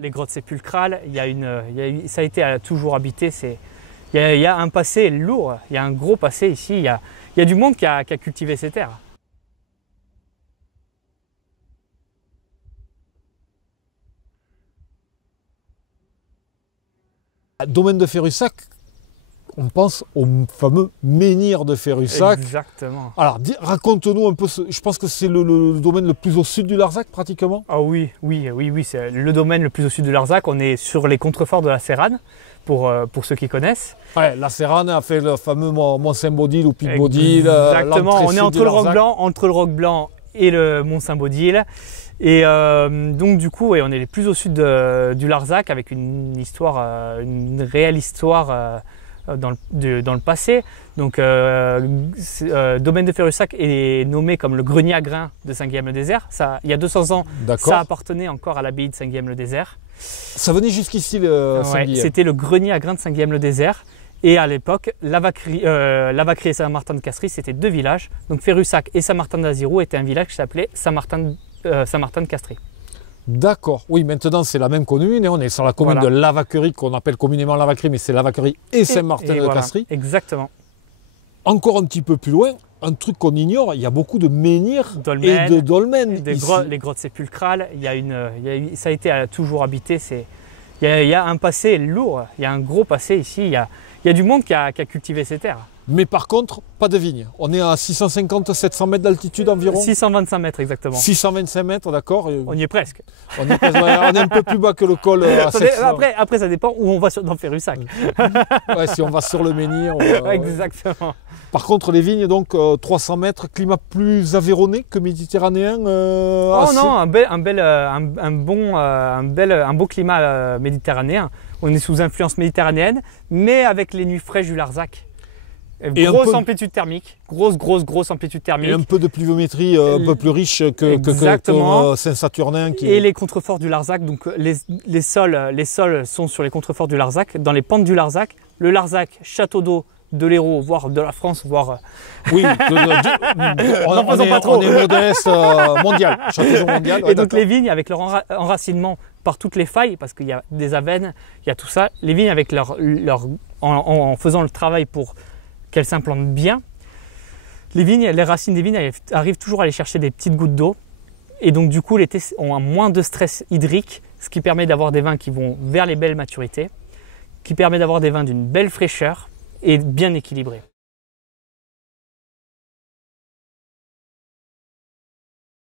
Les grottes sépulcrales, ça a été toujours habité. Il y a un passé lourd, il y a un gros passé ici. Il y a du monde qui a cultivé ces terres. Domaine de Ferrussac, on pense au fameux menhir de Ferrussac. Exactement. Alors, raconte-nous un peu, je pense que c'est le domaine le plus au sud du Larzac pratiquement. Ah oui, c'est le domaine le plus au sud du Larzac. On est sur les contreforts de la Séranne, pour ceux qui connaissent. Ouais, la Séranne a fait le fameux Mont Saint-Baudile ou Pic Baudile. Exactement, on est entre le Roc Blanc et le Mont Saint-Baudile. Et donc du coup, on est les plus au sud du Larzac avec une réelle histoire dans le passé. Donc domaine de Ferrussac est nommé comme le grenier à grains de Saint-Guillaume-le-Désert. Il y a 200 ans, ça appartenait encore à l'abbaye de Saint-Guillaume-le-Désert. Ça venait jusqu'ici le Saint-Guillaume. C'était le grenier à grains de Saint-Guillaume-le-Désert. Et à l'époque, Lavacry et Saint-Martin-de-Castries, c'était deux villages. Donc Ferrussac et Saint-Martin-d'Azirou étaient un village qui s'appelait Saint-Martin-de-Castries. D'accord. Oui, maintenant c'est la même commune. On est sur la commune de Lavacry, qu'on appelle communément Lavacry, mais c'est Lavacry et Saint-Martin-de-Castries. Voilà, exactement. Encore un petit peu plus loin, un truc qu'on ignore, il y a beaucoup de menhirs et de dolmens. Les grottes sépulcrales, ça a été toujours habité. Il y a un passé lourd, il y a un gros passé ici. Il y a du monde qui a cultivé ces terres. Mais par contre, pas de vignes. On est à 650-700 mètres d'altitude environ. 625 mètres exactement. 625 mètres, d'accord. On y est presque. On est un peu plus bas que le col. Après, ça dépend où on va dans Ferrussac. Ouais, si on va sur le menhir. Exactement. Par contre, les vignes, donc 300 mètres, climat plus aveyronné que méditerranéen. Non, un beau climat méditerranéen. On est sous influence méditerranéenne, mais avec les nuits fraîches du Larzac. Grosse amplitude thermique, grosse amplitude thermique. Et un peu de pluviométrie un peu plus riche que Saint-Saturnin. Et les contreforts du Larzac, donc les sols sont sur les contreforts du Larzac, dans les pentes du Larzac. Le Larzac, château d'eau de l'Hérault, voire de la France, voire... Oui, on est modeste, mondial, château d'eau mondial. Ouais, et donc les vignes, avec leur enracinement par toutes les failles, parce qu'il y a des avennes, il y a tout ça, les vignes avec en faisant le travail pour qu'elles s'implantent bien, les racines des vignes arrivent toujours à aller chercher des petites gouttes d'eau, et donc du coup l'été ont un moins de stress hydrique, ce qui permet d'avoir des vins qui vont vers les belles maturités, qui permet d'avoir des vins d'une belle fraîcheur et bien équilibrés.